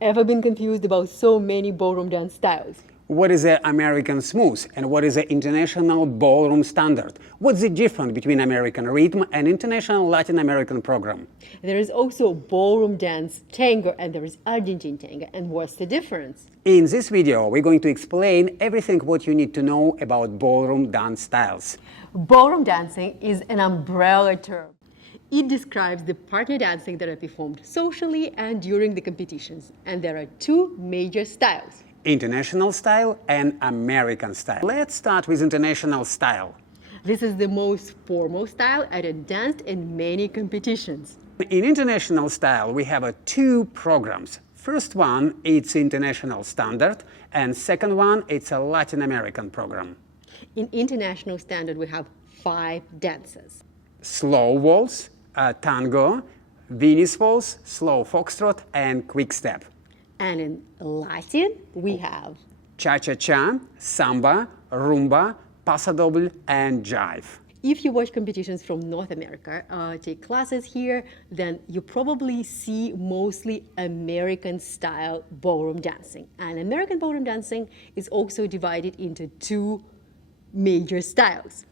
Ever been confused about so many ballroom dance styles? What is an American smooth and what is an international ballroom standard? What's the difference between American rhythm and international Latin American program? There is also ballroom dance tango and there is Argentine tango. And what's the difference? In this video, we're going to explain everything what you need to know about ballroom dance styles. Ballroom dancing is an umbrella term. It describes the partner dancing that are performed socially and during the competitions. And there are two major styles: International style and American style. Let's start with international style. This is the most formal style and it danced in many competitions. In international style, we have two programs. First one, it's international standard, and second one, it's a Latin American program. In international standard, we have 5 dances: Slow waltz, tango, Venice waltz, slow foxtrot, and quick step. And in Latin, we have Cha-cha-cha, samba, rumba, pasodoble, and jive. If you watch competitions from North America, take classes here, then you probably see mostly American-style ballroom dancing. And American ballroom dancing is also divided into 2 major styles: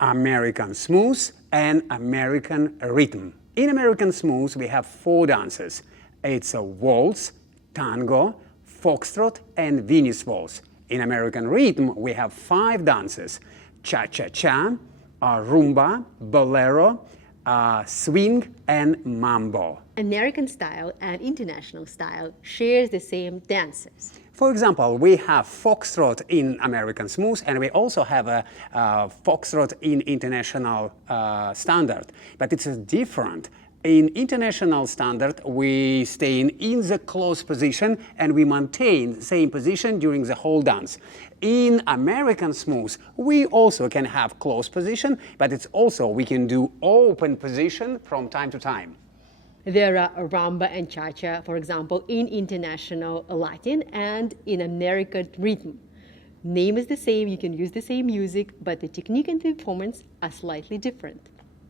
American smooth and American rhythm. In American smooth, we have 4 dances. It's a waltz, tango, foxtrot, and Venice waltz. In American rhythm, we have 5 dances: cha-cha-cha, rumba, bolero, swing, and mambo. American style and international style shares the same dances. For example, we have foxtrot in American smooth, and we also have a foxtrot in international standard, but it's different. In international standard, we stay in the close position and we maintain the same position during the whole dance. In American smooth, we also can have close position, but it's also we can do open position from time to time. There are rumba and cha-cha, for example, in international Latin and in American rhythm. Name is the same, you can use the same music, but the technique and the performance are slightly different.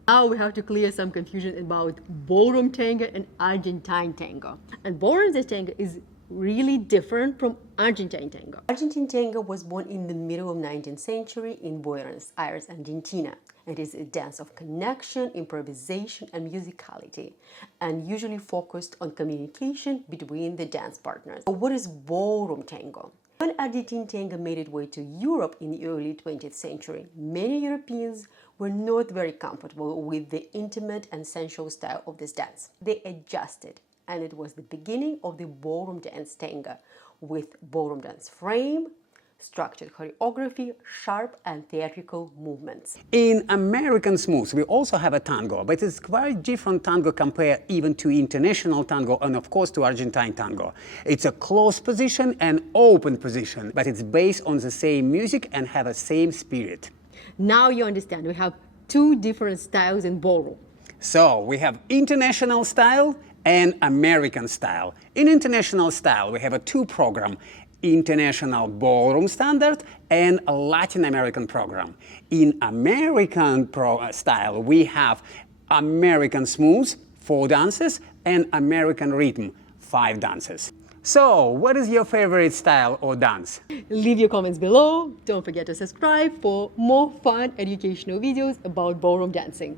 Now we have to clear some confusion about ballroom tango and Argentine tango. And ballroom tango is really different from Argentine tango. Argentine tango was born in the middle of 19th century in Buenos Aires, Argentina. It is a dance of connection, improvisation, and musicality, and usually focused on communication between the dance partners. So what is ballroom tango? When Argentine tango made its way to Europe in the early 20th century, many Europeans were not very comfortable with the intimate and sensual style of this dance. They adjusted, and it was the beginning of the ballroom dance tango, with ballroom dance frame, structured choreography, sharp and theatrical movements. In American smooth, we also have a tango, but it's quite different tango compared even to international tango and of course to Argentine tango. It's a closed position and open position, but it's based on the same music and have the same spirit. Now you understand, we have 2 different styles in ballroom. So we have international style and American style. In international style, we have a 2 program: International Ballroom Standard and a Latin American program. In American style, we have American Smooth, 4 dances, and American Rhythm, 5 dances. So, what is your favorite style or dance? Leave your comments below. Don't forget to subscribe for more fun educational videos about ballroom dancing.